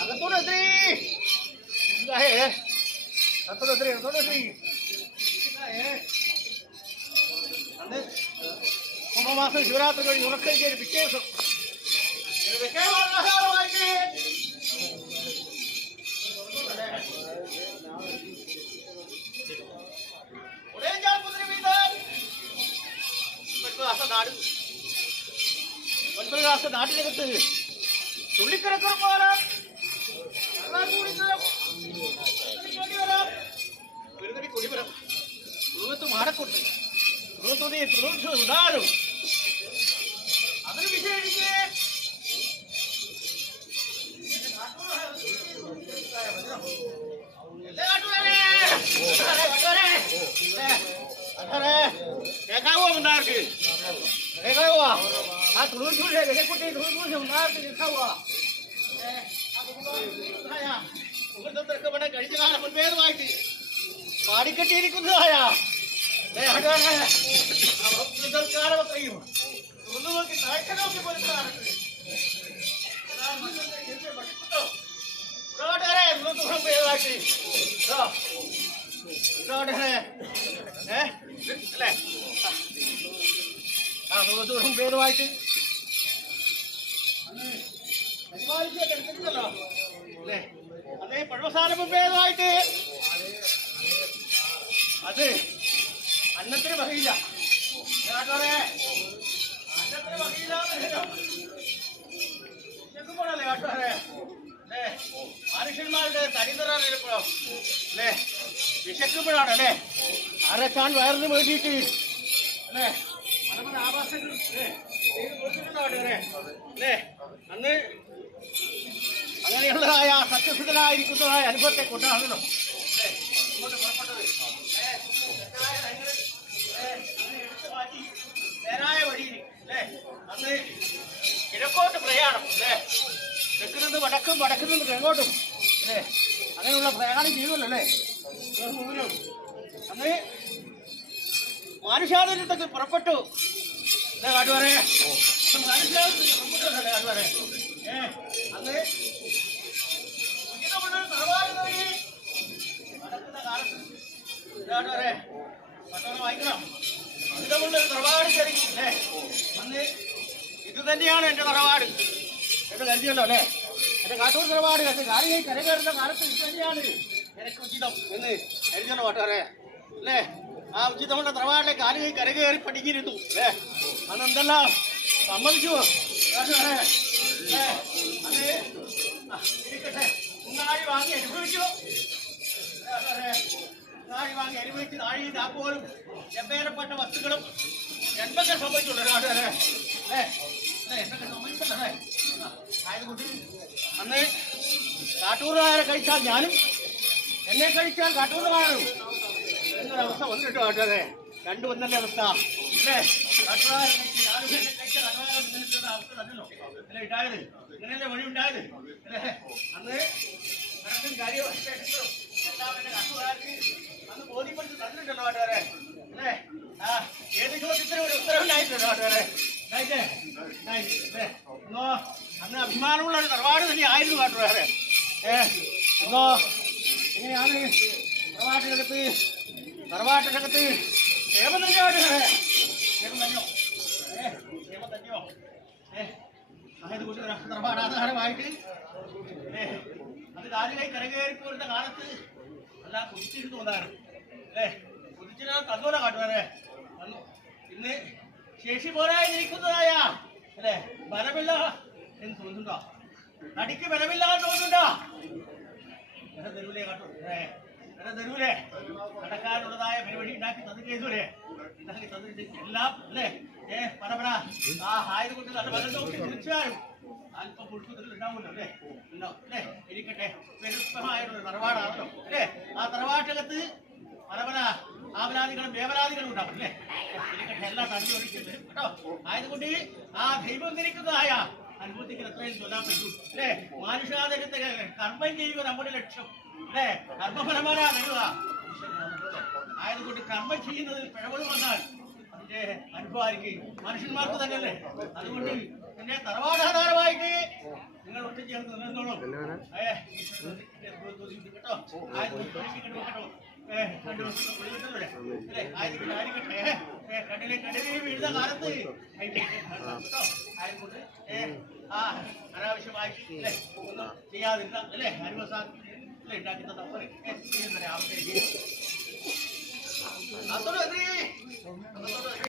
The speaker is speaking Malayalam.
അകത്തോടെ എത്തി അകത്തോടെ എത്തി അന്ന് കുംഭമാസം ശിവരാത്രി കഴിഞ്ഞ് ഉറക്കഴിച്ച് പിറ്റേ ദിവസം ഒൻപത് ക്ലാസ് നാട്ടിനകത്ത് തുള്ളിക്കിടക്കറ പോരാം വെറുതെ കുടിപുരം തുളുവത്ത് മാടക്കൊട്ട് തുളുത്തുതി തുളുത്തു ഉദാരും അതിന് വിശേഷിച്ച് കേൾക്കാവോ ഉണ്ടാർക്ക് കേൾക്കാവോ ആ തുളുത്തൂരെ കുട്ടി തുളുത്തൂര് ഉണ്ടാർക്ക് കേൾക്കാവോ കഴിച്ച കാലം മുൻപേതുമായിട്ട് പാടിക്കെട്ടിയിരിക്കുന്നതായ കാലമത്രയും ഒന്ന് നോക്കി താഴ്ച നോക്കി പോലീസുകാർക്ക് ദൂരം പേരുമായിട്ട് പരിപാലിച്ചല്ലോ അല്ലേ അതേ പഴവസാനം പേരുമായിട്ട് അത് അന്നത്തിന് പറയില്ല അന്നത്തിന് പറയില്ല പോണല്ലേ കാട്ടുകാരെ അല്ലേ മനുഷ്യന്മാരുടെ തരിതറപ്പോ അല്ലേ വിശക്കുമ്പോഴാണ് അല്ലേ അരക്കാൻ വയറിന് വേണ്ടിയിട്ട് അല്ലേ പല പല ആവാസങ്ങൾ അല്ലേ അന്ന് അങ്ങനെയുള്ളതായ സത്യസന്ധനായിരിക്കുന്നതായ അനുഭവത്തെ കൊണ്ടാണല്ലോ ഇങ്ങോട്ട് പുറപ്പെട്ടത് നേരായ വഴിയിൽ അല്ലേ അന്ന് കിഴക്കോട്ട് പ്രയാണം അല്ലേ തെക്ക് നിന്ന് വടക്കും വടക്കിൽ നിന്ന് കിഴക്കോട്ടും അല്ലേ അങ്ങനെയുള്ള പ്രയാണം ചെയ്യുമല്ലോ അല്ലേ അന്ന് മാനുഷാദനത്തൊക്കെ പുറപ്പെട്ടു എന്താ കാട്ടുപാറേ മാനുഷാദനത്തൊക്കെ പുറപ്പെട്ടല്ലേ കാട്ടുപാറേ അന്ന് തറവാട് നേടി നടക്കുന്ന കാലത്ത് കാട്ടുപാറേ പട്ടണം വായിക്കണം ഇതുമുള്ളൊരു തറവാട് കയറി അല്ലേ അന്ന് ഇത് തന്നെയാണ് എൻ്റെ തറവാട് എന്ന് കരുതിയല്ലോ അല്ലേ എൻ്റെ കാട്ടൂർ തറവാട് എൻ്റെ കാലികை കരകയറുന്ന കാലത്ത് ഇത് തന്നെയാണ് എനിക്ക് ഉചിതം എന്ന് കരുതിയല്ലോ കാട്ടുകാരെ അല്ലേ ആ ഉചിതമുള്ള തറവാടിലെ കാലികை കരകയറി പഠിക്കിരുന്നു അല്ലേ അന്നെന്തെല്ലാം സമ്മതിച്ചു കാട്ടുകാരെ അന്ന് ഇരിക്കട്ടെ ഉണ്ണാഴി വാങ്ങി അനുഭവിച്ചു ഉണ്ണാഴി വാങ്ങി അനുഭവിച്ച് നാഴി താക്കോലും എമ്പേരപ്പെട്ട വസ്തുക്കളും എന്തൊക്കെ സംഭവിച്ചുള്ളൂ കാട്ടുകാരെ എന്തൊക്കെ സംഭവിച്ചല്ലേ ആയതുകൊണ്ട് അന്ന് കാട്ടൂറുകാരെ കഴിച്ചാൽ ഞാനും എന്നെ കഴിച്ചാൽ കാട്ടൂറുകാരും എന്നൊരവസ്ഥ വന്നിട്ടോ കാട്ടുകാരെ രണ്ടു വന്നല്ലേ അവസ്ഥ അല്ലേ കാട്ടൂറുകാരെ കഴിച്ച അവസ്ഥ തന്നല്ലോ അല്ലേ ഉണ്ടായത് ഇങ്ങനെയല്ലേ വഴി ഉണ്ടായത് അല്ലേ അന്ന് കണക്കും കാര്യവും വിശേഷങ്ങളും എല്ലാം എന്റെ കാട്ടൂറുകാർക്ക് അന്ന് ബോധ്യപ്പെടുത്തി തന്നിട്ടുണ്ടല്ലോ കാട്ടുകാരെ അല്ലേ ആ ഏത് ചോദ്യത്തിനും ഒരു ഉത്തരവുണ്ടായിട്ടുണ്ടല്ലോ കാട്ടുകാരെ അന്ന് അഭിമാനമുള്ള ഒരു തറവാട് തന്നെ ആയിരുന്നു കാട്ടുകാരെ എന്നോ എങ്ങനെയാണ് തറവാട്ടിനകത്ത് ക്ഷേമം തന്നെയോ കാട്ടുകാരെ ക്ഷേമം തന്നെയോ ക്ഷേമം തന്നെയോ ആയതുകൊണ്ട് തറവാട് ആധാരമായിട്ട് അത് കാലികை കരകയറിപ്പോരുന്ന കാലത്ത് എല്ലാം കുതിച്ചിരുന്നു വന്നാണ് അല്ലേ കുതിച്ചിരുന്ന തന്നോല കാട്ടുകാരെ വന്നു ഇന്ന് ശേഷി പോരായിരിക്കുന്നതായ അല്ലേ ബലമില്ല എന്ന് തോന്നുന്നുണ്ടോ നടിക്ക് ബലമില്ല എന്ന് തോന്നുന്നുണ്ടോ തരൂലേ കാട്ടു തരൂലേ നടക്കാനുള്ളതായ പരിപാടി ഉണ്ടാക്കി തന്നിട്ടേ ഉണ്ടാക്കി തന്നിട്ട് എല്ലാം അല്ലേ പല പല ആ ആയതുകൊണ്ട് നല്ല ബലം നോക്കി തീർച്ചയായും അല്പം പുഷ്പത്തിൽ ഉണ്ടാവുമല്ലോ അല്ലേ ഉണ്ടാവും അല്ലേ ഇരിക്കട്ടെ വ്യത്യസ്തമായിട്ടുള്ള തറവാടാണല്ലോ അല്ലേ ആ തറവാട്ടകത്ത് പല പല ആപരാധികളും വേവരാധികളും ഉണ്ടാവും അല്ലേ ഇരിക്കട്ടെ എല്ലാം തടഞ്ഞു ഒഴിക്കുന്നത് കേട്ടോ ആയതുകൊണ്ട് ആ ദൈവം നിൽക്കുന്നതായ അനുഭൂതിക്ക് എത്രയും ചൊല്ലാൻ പറ്റൂ അല്ലേ മാനുഷാദരത്തെ കർമ്മം ചെയ്യുക നമ്മുടെ ലക്ഷ്യം അല്ലേ കർമ്മഫലമാരാ കഴിയുക ആയതുകൊണ്ട് കർമ്മം ചെയ്യുന്നതിൽ പിഴവുകൾ വന്നാൽ അത് അനുഭവമായിരിക്കും മനുഷ്യന്മാർക്ക് തന്നെയല്ലേ. അതുകൊണ്ട് എന്നെ തറവാടാധാരമായിട്ട് നിങ്ങൾ ഒട്ടിച്ചേർന്ന് നിന്നോളൂ കേട്ടോ. കണ്ണിലെ വീഴുന്ന കാലത്ത് കേട്ടോ. ആയിക്കോട്ടെ അനാവശ്യമായി ഒന്നും ചെയ്യാതിരുന്ന അല്ലേ അനുഭവസാൻ ഉണ്ടാക്കി തന്നപോലെ ആവട്ടെ.